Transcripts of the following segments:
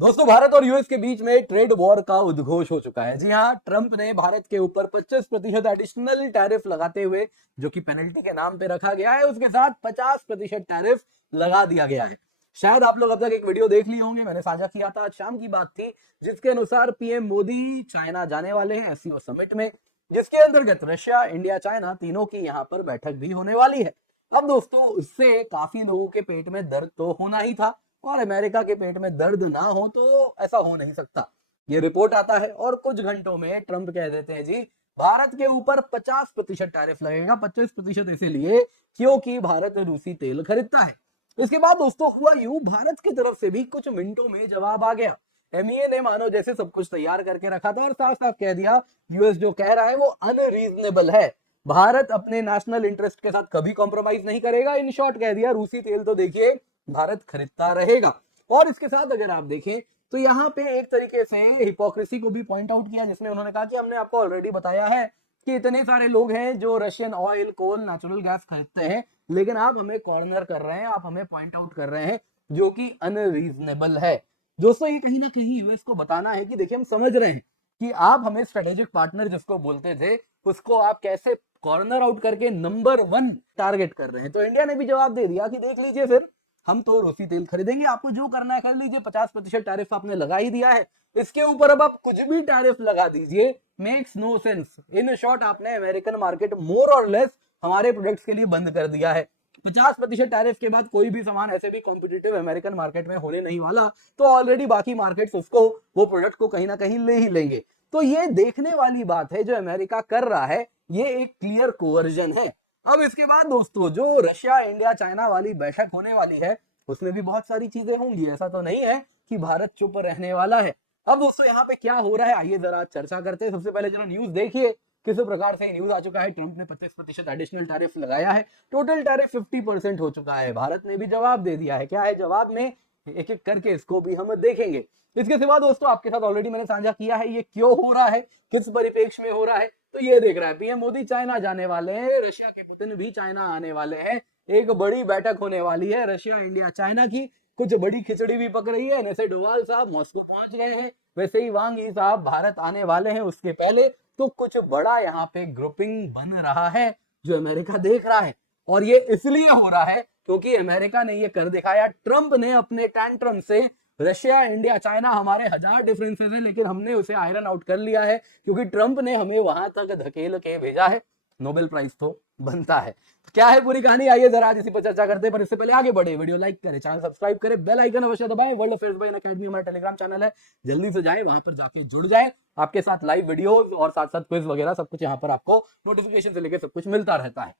दोस्तों, भारत और यूएस के बीच में ट्रेड वॉर का उद्घोष हो चुका है। जी हाँ, ट्रंप ने भारत के ऊपर 25% एडिशनल टैरिफ लगाते हुए, जो कि पेनल्टी के नाम पे रखा गया है, उसके साथ 50% टैरिफ लगा दिया गया है। शायद आप लोग अब तक एक वीडियो देख लिए होंगे, मैंने साझा किया था, आज शाम की बात थी, जिसके अनुसार पीएम मोदी चाइना जाने वाले हैं एससीओ समिट में, जिसके अंतर्गत रशिया, इंडिया, चाइना तीनों की यहाँ पर बैठक भी होने वाली है। अब दोस्तों, उससे काफी लोगों के पेट में दर्द तो होना ही था, और अमेरिका के पेट में दर्द ना हो तो ऐसा हो नहीं सकता। ये रिपोर्ट आता है और कुछ घंटों में ट्रंप कह देते हैं, जी भारत के ऊपर 50% टैरिफ लगेगा। 25% इसीलिए क्योंकि भारत रूसी तेल खरीदता है। इसके बाद दोस्तों हुआ यूं, भारत की तरफ से भी कुछ मिनटों में जवाब आ गया। एमईए ने मानो जैसे सब कुछ तैयार करके रखा था और साफ साफ कह दिया, यूएस जो कह रहा है वो अनरीजनेबल है। भारत अपने नेशनल इंटरेस्ट के साथ कभी कॉम्प्रोमाइज नहीं करेगा। इन शॉर्ट कह दिया, रूसी तेल तो देखिए भारत खरीदता रहेगा। और इसके साथ अगर आप देखें तो यहाँ पे एक तरीके से हिपोक्रेसी को भी पॉइंट आउट किया, जिसमें उन्होंने कहा कि हमने आपको ऑलरेडी बताया है कि इतने सारे लोग हैं जो रशियन ऑयल, कोल, नेचुरल गैस खरीदते हैं, लेकिन आप हमें कॉर्नर कर रहे हैं, आप हमें पॉइंट आउट कर रहे हैं, जो कि अनरीजनेबल है। दोस्तों, ये कहीं ना कहीं यूएस को बताना है कि देखिए, हम समझ रहे हैं कि आप हमें स्ट्रेटेजिक पार्टनर जिसको बोलते थे, उसको आप कैसे कॉर्नर आउट करके नंबर 1 टारगेट कर रहे हैं। तो इंडिया ने भी जवाब दे दिया कि देख लीजिए, फिर हम तो रूसी तेल खरीदेंगे, आपको जो करना है कर लीजिए। 50% टैरिफ आपने लगा ही दिया है, इसके ऊपर अब आप कुछ भी टैरिफ लगा दीजिए, makes no sense. In short, आपने अमेरिकन मार्केट मोर और लेस हमारे प्रोडक्ट्स के लिए बंद कर दिया है। 50% टैरिफ के बाद कोई भी सामान ऐसे भी कॉम्पिटिटिव अमेरिकन मार्केट में होने नहीं वाला, तो ऑलरेडी बाकी मार्केट्स उसको, वो प्रोडक्ट को कहीं ना कहीं ले ही लेंगे। तो ये देखने वाली बात है, जो अमेरिका कर रहा है ये एक क्लियर कोवर्जन है। अब इसके बाद दोस्तों, जो रशिया, इंडिया, चाइना वाली बैठक होने वाली है, उसमें भी बहुत सारी चीजें होंगी। ऐसा तो नहीं है कि भारत चुप रहने वाला है। अब दोस्तों, यहाँ पे क्या हो रहा है, आइए जरा चर्चा करते हैं। सबसे पहले जरा न्यूज देखिए किस प्रकार से न्यूज आ चुका है। ट्रंप ने 25% एडिशनल टैरिफ लगाया है, टोटल टैरिफ 50% हो चुका है। भारत ने भी जवाब दे दिया है। क्या है जवाब में, एक एक करके इसको भी हम देखेंगे। इसके सिवा दोस्तों, आपके साथ ऑलरेडी मैंने साझा किया है ये क्यों हो रहा है, किस परिप्रेक्ष्य में हो रहा है। तो ये देख रहा है, पीएम मोदी चाइना जाने वाले हैं, रशिया के पुतिन भी चाइना आने वाले हैं, एक बड़ी बैठक होने वाली है रशिया, इंडिया, चाइना की। कुछ बड़ी खिचड़ी भी पक रही है। जैसे डोवाल साहब मॉस्को पहुंच गए हैं, वैसे ही वांग यी साहब भारत आने वाले हैं उसके पहले। तो कुछ बड़ा यहाँ पे ग्रुपिंग बन रहा है, जो अमेरिका देख रहा है। और ये इसलिए हो रहा है क्योंकि अमेरिका ने ये कर दिखाया, ट्रंप ने अपने टैंट्रम से, रशिया, इंडिया, चाइना हमारे हजार डिफरेंसेस हैं, लेकिन हमने उसे आयरन आउट कर लिया है, क्योंकि ट्रंप ने हमें वहां तक धकेल के भेजा है। नोबेल प्राइज तो बनता है। तो क्या है पूरी कहानी, आइए जरा आज इसी पर चर्चा करते हैं। पर इससे पहले आगे बढ़े, वीडियो लाइक करें, चैनल सब्सक्राइब करें, बेल आइकन अवश्य दबाएं। वर्ल्ड अफेयर्स बाय अकेडमी हमारा टेलीग्राम चैनल है, जल्दी से जाए वहां पर, जाके जुड़ जाए। आपके साथ लाइव वीडियो और साथ साथ क्विज वगैरह सब कुछ यहाँ पर आपको नोटिफिकेशन से लेकर सब कुछ मिलता रहता है।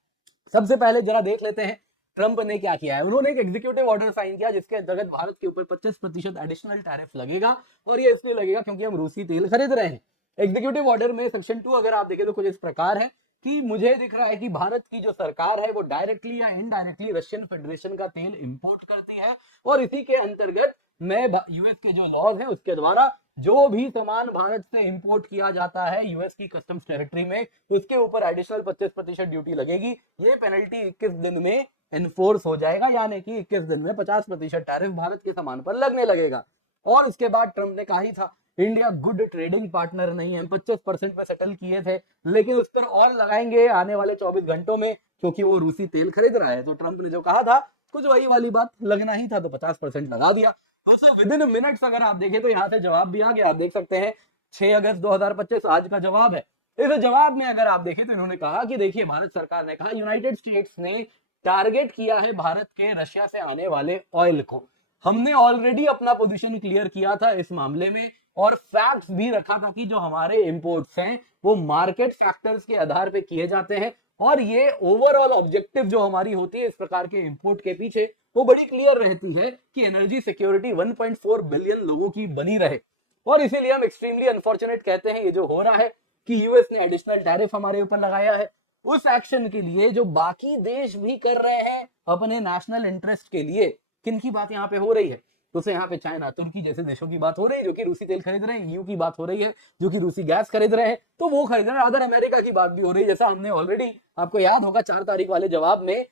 सबसे पहले जरा देख लेते हैं ट्रंप ने क्या किया है। उन्होंने एक एग्जीक्यूटिव ऑर्डर साइन किया, जिसके अंतर्गत भारत के ऊपर 25% एडिशनल टैरिफ लगेगा। और ये इसलिए लगेगा क्योंकि हम रूसी तेल खरीद रहे हैं। एग्जीक्यूटिव ऑर्डर में सेक्शन 2 अगर आप देखें तो कुछ इस प्रकार है कि मुझे दिख रहा है कि भारत की जो सरकार है वो डायरेक्टली या इनडायरेक्टली रशियन फेडरेशन का तेल इंपोर्ट करती है, और इसी के अंतर्गत मैं यूएस के जो लॉज है उसके द्वारा जो भी सामान भारत से इंपोर्ट किया जाता है यूएस की कस्टम्स टेरिटरी में, उसके ऊपर एडिशनल 25% ड्यूटी लगेगी। ये पेनल्टी 21 दिन में एनफोर्स हो जाएगा, यानी कि 21 दिन में 50% टैरिफ भारत के सामान पर लगने लगेगा। और इसके बाद ट्रंप ने कहा ही था, इंडिया गुड ट्रेडिंग पार्टनर नहीं है, हम 25% में सेटल किए थे, लेकिन उस पर और लगाएंगे आने वाले 24 घंटों में, क्योंकि वो रूसी तेल खरीद रहा है। तो ट्रंप ने जो कहा था कुछ वही वाली बात, लगना ही था, तो 50% लगा दिया। दोस्तों, विद इन मिनट्स अगर आप देखें तो यहाँ से जवाब भी आ गया। आप देख सकते हैं 6 अगस्त 2025 आज का जवाब है। इस जवाब में अगर आप देखें तो इन्होंने कहा कि देखिए, भारत सरकार ने कहा, यूनाइटेड स्टेट्स ने टारगेट किया है भारत के रशिया से आने वाले ऑयल को। हमने ऑलरेडी अपना पोजीशन क्लियर किया था इस मामले में, और फैक्ट्स भी रखा था कि जो हमारे इंपोर्ट्स हैं वो मार्केट फैक्टर्स के आधार पे किए जाते हैं। और ये ओवरऑल ऑब्जेक्टिव जो हमारी होती है इस प्रकार के इंपोर्ट के पीछे, वो बड़ी क्लियर रहती है कि एनर्जी सिक्योरिटी 1.4 बिलियन लोगों की बनी रहे। और इसीलिए हम एक्सट्रीमली अनफॉर्चुनेट कहते हैं ये जो हो रहा है कि यूएस ने एडिशनल टैरिफ हमारे ऊपर लगाया है, उस एक्शन के लिए जो बाकी देश भी कर रहे हैं अपने नेशनल इंटरेस्ट के लिए। किन की बात यहाँ पे हो रही है, तो यहाँ पे चाइना, तुर्की जैसे देशों की बात हो रही है जो कि रूसी तेल खरीद रहे हैं, ईयू की बात हो रही है जो कि रूसी गैस खरीद रहे हैं, तो वो खरीद रहे हैं। अदर अमेरिका की बात भी हो रही है, जैसा हमने ऑलरेडी, आपको याद होगा 4 तारीख वाले जवाब में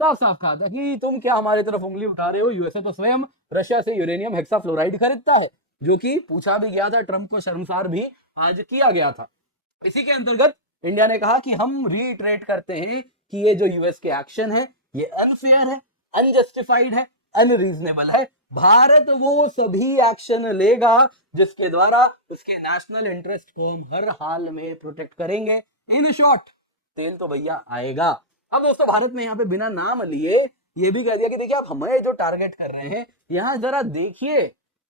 साफ साफ कहा था कि तुम क्या हमारे तरफ उंगली उठा रहे हो, यूएसए तो स्वयं रशिया से यूरेनियम हेक्साफ्लोराइड खरीदता है, जो कि पूछा भी गया था, ट्रंप को शर्मसार भी आज किया गया था। इसी के अंतर्गत इंडिया ने कहा कि हम रीइटरेट करते हैं कि ये जो यूएस के एक्शन है ये अनफेयर है, अनजस्टिफाइड है, अनरीजनेबल है। भारत वो सभी एक्शन लेगा जिसके द्वारा उसके नेशनल इंटरेस्ट को हम हर हाल में प्रोटेक्ट करेंगे। इन शॉर्ट तेल तो भैया आएगा। अब दोस्तों भारत ने यहाँ पे बिना नाम लिए ये भी कह दिया कि देखिए आप हमें जो टारगेट कर रहे हैं, यहाँ जरा देखिए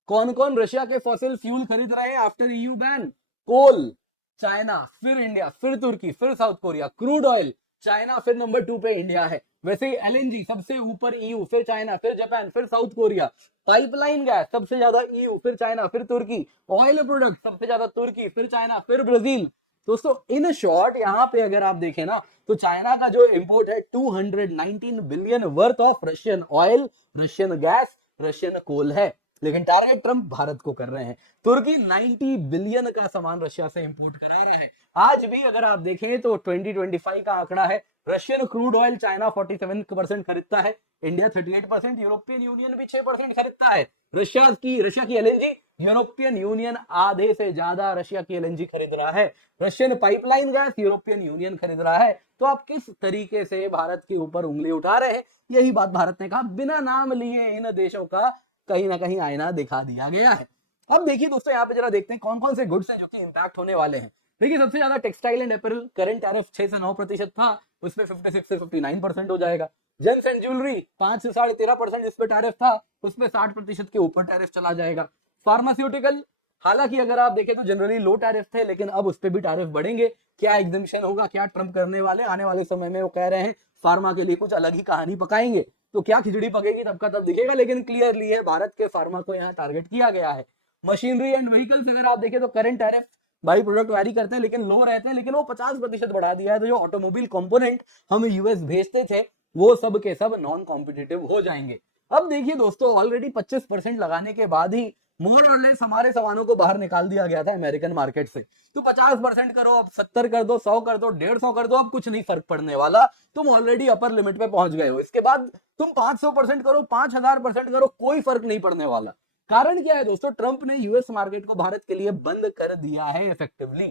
कौन कौन रशिया के फॉसिल फ्यूल खरीद रहे हैं आफ्टर ईयू बैन। कोल चाइना, फिर इंडिया, फिर तुर्की, फिर south Korea. Crude oil China फिर नंबर 2 पे इंडिया है। वैसे ही एलएनजी सबसे ऊपर ईयू, फिर चाइना, फिर जापान, फिर साउथ कोरिया। पाइपलाइन गैस सबसे ज्यादा ईयू, फिर चाइना, फिर तुर्की। ऑयल प्रोडक्ट सबसे ज्यादा तुर्की, फिर चाइना, फिर ब्राजील। दोस्तों इन शॉर्ट यहाँ पे अगर आप देखें ना तो चाइना का जो इंपोर्ट है 219 billion worth of Russian oil, Russian gas, Russian coal है। लेकिन टारगेट ट्रंप भारत को कर रहे हैं। तुर्की 90 बिलियन का सामान रशिया से इंपोर्ट करा रहा है। आज भी अगर आप देखें तो 2025 का आंकड़ा है, रशियन क्रूड ऑयल चाइना 47% खरीदता है, इंडिया 38%, यूरोपियन यूनियन भी 6% खरीदता है। रशिया की एलएनजी यूरोपियन यूनियन आधे से ज्यादा रशिया की एलएनजी खरीद रहा है। Russian pipeline gas European union खरीद रहा है। तो आप किस तरीके से भारत के ऊपर उंगली उठा रहे हैं, यही बात भारत ने कहा, बिना नाम लिए इन देशों का कहीं ना कहीं आईना दिखा दिया गया है। अब देखिए दोस्तों यहाँ पे जरा देखते हैं कौन कौन से गुड्स हैं जो कि इंपैक्ट होने वाले हैं। देखिए सबसे ज्यादा textile and apparel, current tariff 6 से 9% था, उसमें 56 से 59% हो जाएगा। जेम्स एंड ज्वेलरी 5 से 13.5% इस पे टैरिफ था, उसमें 60% के ऊपर टैरिफ चला जाएगा। फार्मास्यूटिकल, हालांकि अगर आप देखें तो जनरली लो टैरिफ थे, लेकिन अब उस पर भी टैरिफ बढ़ेंगे। क्या एग्जिबिशन होगा, क्या ट्रम्प करने वाले आने वाले समय में, वो कह रहे हैं फार्मा के लिए कुछ अलग ही कहानी पकाएंगे। तो क्या खिचड़ी पकेगी तब का तब दिखेगा, लेकिन क्लियरली है भारत के फार्मा को यहाँ टारगेट किया गया है। मशीनरी एंड व्हीकल्स अगर आप देखें तो current tariff by product vary करते हैं लेकिन लो रहते हैं, लेकिन वो 50% बढ़ा दिया है। तो जो ऑटोमोबाइल कंपोनेंट हम यूएस भेजते थे वो सब के सब नॉन कॉम्पिटिटिव हो जाएंगे। अब देखिए दोस्तों ऑलरेडी 25% लगाने के बाद ही मोर और लेस हमारे सामानों को बाहर निकाल दिया गया था अमेरिकन मार्केट से। तो 50% करो, अब 70 कर दो, 100 कर दो, 150 कर दो, अब कुछ नहीं फर्क पड़ने वाला। तुम ऑलरेडी अपर लिमिट पे पहुंच गए हो। इसके बाद तुम 500% करो, 5000% करो, कोई फर्क नहीं पड़ने वाला। कारण क्या है दोस्तों, ट्रंप ने यूएस मार्केट को भारत के लिए बंद कर दिया है इफेक्टिवली।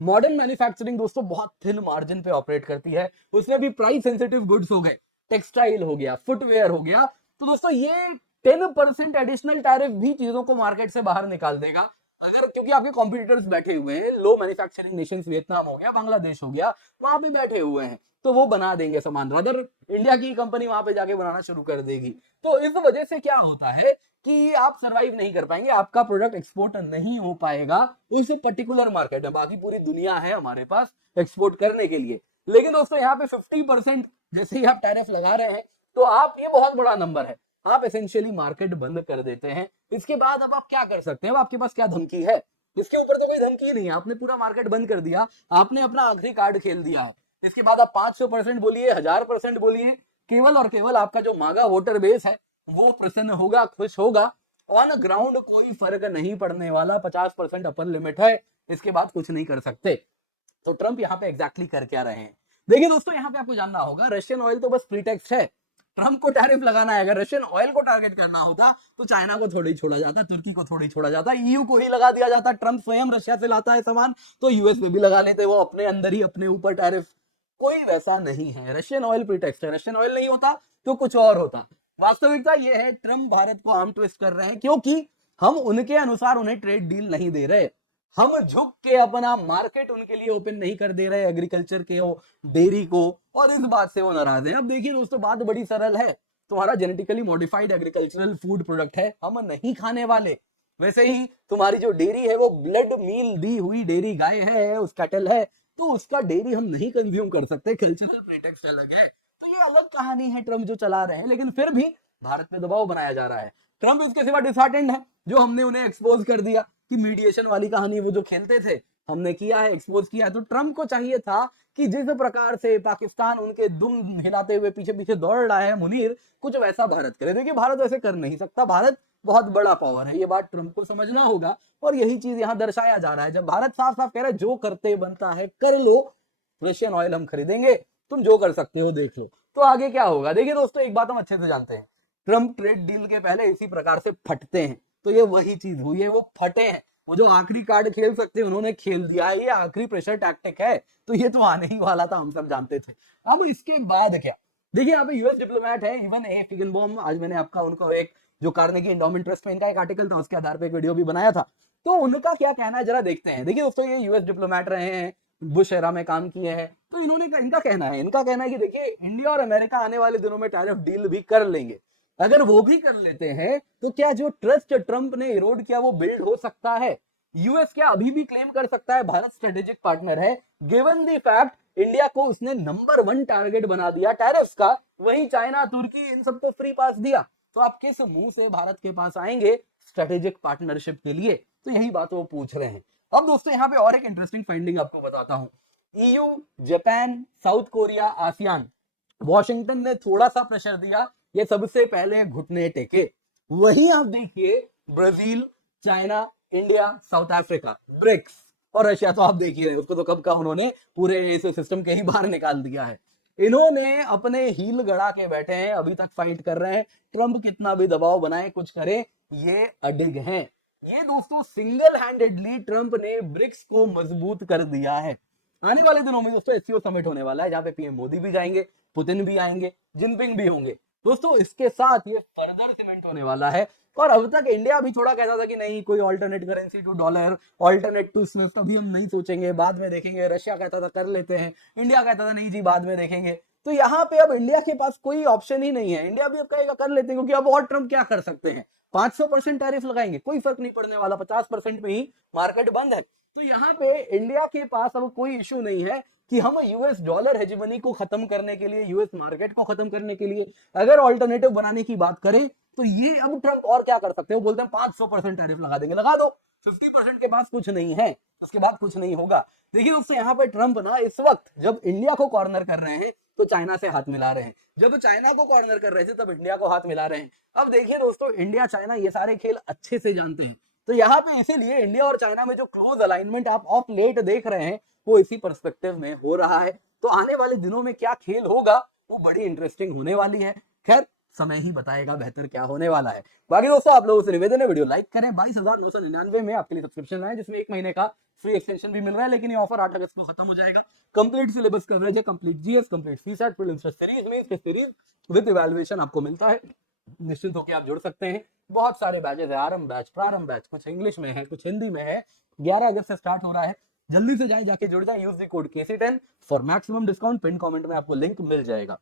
मॉडर्न मैन्युफैक्चरिंग दोस्तों बहुत थिन मार्जिन पे ऑपरेट करती है, उसमें भी प्राइस सेंसिटिव गुड्स हो गए, टेक्सटाइल हो गया, फुटवेयर हो गया। तो दोस्तों ये 10% एडिशनल टैरिफ भी चीजों को मार्केट से बाहर निकाल देगा। अगर क्योंकि आपके कॉम्पिटिटर्स बैठे हुए हैं, लो मैन्युफैक्चरिंग नेशंस, वियतनाम हो गया, बांग्लादेश हो गया, वहां पे बैठे हुए हैं, तो वो बना देंगे सामान, अदर इंडिया की कंपनी वहां पे जाके बनाना शुरू कर देगी। तो इस वजह से क्या होता है कि आप सरवाइव नहीं कर पाएंगे, आपका प्रोडक्ट एक्सपोर्ट नहीं हो पाएगा उस पर्टिकुलर मार्केट में। बाकी पूरी दुनिया है हमारे पास एक्सपोर्ट करने के लिए। लेकिन दोस्तों यहाँ पे 50% जैसे ही आप टैरिफ लगा रहे हैं तो आप, ये बहुत बड़ा नंबर है, आप एसेंशियली मार्केट बंद कर देते हैं। इसके बाद अब आप क्या कर सकते हैं, अब आपके पास क्या धमकी है? इसके ऊपर तो कोई धमकी नहीं है, आपने पूरा मार्केट बंद कर दिया, आपने अपना आखिरी कार्ड खेल दिया है। इसके बाद आप 500% बोलिए, 1000% बोलिए, केवल और केवल आपका जो मागा वोटर बेस है वो प्रसन्न होगा, खुश होगा। ऑन ग्राउंड कोई फर्क नहीं पड़ने वाला, 50% अपर लिमिट है, इसके बाद कुछ नहीं कर सकते। तो ट्रंप यहाँ पे एग्जैक्टली कर क्या रहे हैं? देखिए दोस्तों यहाँ पे आपको जानना होगा, रशियन ऑयल तो बस प्रीटेक्स्ट है। ट्रंप को टैरिफ लगाना है, अगर रशियन ऑयल को टारगेट करना होता तो चाइना को थोड़ी छोड़ा जाता, तुर्की को थोड़ी छोड़ा जाता, ईयू को ही लगा दिया जाता। ट्रंप स्वयं रशिया से लाता है सामान, तो यूएस में भी लगा लेते वो अपने अंदर ही, अपने ऊपर टैरिफ। कोई वैसा नहीं है, रशियन ऑयल प्रीटेक्स्ट है, रशियन ऑयल नहीं होता तो कुछ और होता। वास्तविकता यह है ट्रंप भारत को आर्म ट्विस्ट कर रहे हैं क्योंकि हम उनके अनुसार उन्हें ट्रेड डील नहीं दे रहे। हम झुक के अपना मार्केट उनके लिए ओपन नहीं कर दे रहे, एग्रीकल्चर के हो, डेयरी को, और इस बात से वो नाराज है। अब देखिए दोस्तों बात बड़ी सरल है, तुम्हारा genetically modified agricultural food product है, हम नहीं खाने वाले। वैसे ही तुम्हारी जो डेयरी है वो ब्लड मील दी हुई डेयरी गाय है, उस कैटल है, तो उसका डेयरी हम नहीं कंज्यूम कर सकते, कल्चरल प्रीटेक्स्ट अलग है। तो ये अलग कहानी है ट्रम्प जो चला रहे हैं, लेकिन फिर भी भारत पे दबाव बनाया जा रहा है। ट्रम्प इसके सिवा डिसहार्टेंड है, जो हमने उन्हें एक्सपोज कर दिया कि मीडिएशन वाली कहानी वो जो खेलते थे हमने किया है, एक्सपोज किया है। तो ट्रम्प को चाहिए था कि जिस प्रकार से पाकिस्तान उनके दुम हिलाते हुए पीछे पीछे दौड़ रहा है मुनीर, कुछ वैसा भारत करे। देखिए भारत वैसे कर नहीं सकता, भारत बहुत बड़ा पावर है, ये बात ट्रम्प को समझना होगा। और यही चीज यहाँ दर्शाया जा रहा है, जब भारत साफ साफ कह रहा है जो करते बनता है कर लो, रशियन ऑयल हम खरीदेंगे, तुम जो कर सकते हो देख लो। तो आगे क्या होगा? देखिए दोस्तों, एक बात हम अच्छे से जानते हैं, ट्रम्प ट्रेड डील के पहले इसी प्रकार से फटते हैं। तो ये वही चीज हुई है, वो फटे हैं। वो जो आखिरी कार्ड खेल सकते हैं उन्होंने खेल दिया है, ये आखिरी प्रेशर टैक्टिक है। तो ये तो आने ही वाला था, हम सब जानते थे। अब इसके बाद क्या? देखिए यहाँ पे यूएस डिप्लोमेट है इवन ए फिगनबॉम, आज मैंने आपका उनको एक जो कार्नेगी एंडोमेंट ट्रस्ट में इनका एक आर्टिकल था, उसके आधार पर एक वीडियो भी बनाया था। तो उनका क्या कहना है जरा देखते हैं। देखिए दोस्तों, ये यूएस डिप्लोमेट रहे हैं, बुश एरा में काम किए हैं। तो इनका कहना है कि देखिए इंडिया और अमेरिका आने वाले दिनों में टैरिफ डील भी कर लेंगे। अगर वो भी कर लेते हैं तो क्या जो ट्रस्ट ट्रंप ने इरोड किया वो बिल्ड हो सकता है? यूएस क्या अभी भी क्लेम कर सकता है भारत स्ट्रेटेजिक पार्टनर है, गिवन द फैक्ट इंडिया को उसने नंबर 1 टारगेट बना दिया टैरिफ्स का, वही चाइना तुर्की इन सबको फ्री पास दिया। तो आप किस मुंह से भारत के पास आएंगे स्ट्रेटेजिक पार्टनरशिप के लिए? तो यही बात वो पूछ रहे हैं। अब दोस्तों यहाँ पे और एक इंटरेस्टिंग फाइंडिंग आपको बताता हूं। EU, Japan, south Korea, ASEAN, Washington ने थोड़ा सा प्रेशर दिया, ये सबसे पहले घुटने टेके। वहीं आप देखिए Brazil, China, India, South Africa, BRICS और रशिया, तो आप देखिए उसको तो कब का उन्होंने पूरे इस सिस्टम के ही बाहर निकाल दिया है। इन्होंने अपने हील गड़ा के बैठे हैं, अभी तक फाइट कर रहे हैं। ट्रंप कितना भी दबाव बनाए कुछ करे, ये अडिग हैं। ये दोस्तों सिंगल हैंडेडली ट्रंप ने ब्रिक्स को मजबूत कर दिया है। आने वाले दिनों में दोस्तों एससीओ समिट होने वाला है, जहां पे पीएम मोदी भी जाएंगे, पुतिन भी आएंगे, जिनपिंग भी होंगे। दोस्तों इसके साथ ये फर्दर सीमेंट होने वाला है। और अब तक इंडिया भी थोड़ा कहता था कि नहीं कोई alternate currency to dollar, alternate to SWIFT, अभी हम नहीं सोचेंगे, बाद में देखेंगे। रशिया कहता था कर लेते हैं, इंडिया कहता था नहीं जी बाद में देखेंगे। तो यहाँ पे अब इंडिया के पास कोई ऑप्शन ही नहीं है। इंडिया भी अब कहेगा कर लेते हैं, क्योंकि अब और ट्रंप क्या कर सकते हैं? 500% टैरिफ लगाएंगे, कोई फर्क नहीं पड़ने वाला, 50% में ही मार्केट बंद है। तो यहाँ पे इंडिया के पास अब कोई इशू नहीं है कि हम यूएस डॉलर हेजेमनी को खत्म करने के लिए, यूएस मार्केट को खत्म करने के लिए अगर ऑल्टरनेटिव बनाने की बात करें तो ये अब ट्रंप और क्या कर सकते हैं? वो बोलते हैं 500% टैरिफ लगा देंगे, लगा दो। 50% के पास कुछ नहीं है, उसके बाद कुछ नहीं होगा। देखिए दोस्तों यहाँ पे ट्रंप ना इस वक्त जब इंडिया को कॉर्नर कर रहे हैं तो चाइना से हाथ मिला रहे हैं, जब चाइना को कॉर्नर कर रहे थे तब इंडिया को हाथ मिला रहे हैं। अब देखिए दोस्तों, इंडिया चाइना ये सारे खेल अच्छे से जानते हैं। तो यहाँ पे इसीलिए इंडिया और चाइना में जो क्लोज अलाइनमेंट आप ऑफ लेट देख रहे हैं वो इसी पर्सपेक्टिव में हो रहा है। तो आने वाले दिनों में क्या खेल होगा वो बड़ी इंटरेस्टिंग होने वाली है। खैर समय ही बताएगा बेहतर क्या होने वाला है। बाकी दोस्तों आप लोगों से निवेदन है वीडियो लाइक करें। 22,999 में आपके लिए सब्सक्रिप्शन है, जिसमें 1 महीने का फ्री एक्सटेंशन भी मिल रहा है, लेकिन ये ऑफर 8 अगस्त को खत्म हो जाएगा। कंप्लीट सिलेबस कवरेज है, complete GS, complete CSAT, prelims series में इसके सीरीज विद इवैल्यूएशन आपको मिलता है। निश्चित होकर आप जुड़ सकते हैं। बहुत सारे बैचेस है, आरंभ बैच, प्रारंभ बैच, कुछ इंग्लिश में है, कुछ हिंदी में है। 11 अगस्त से स्टार्ट हो रहा है, जल्दी से जाए, जाके जुड़ जाए। Use the code KC10 for maximum discount. Pin comment में आपको लिंक मिल जाएगा।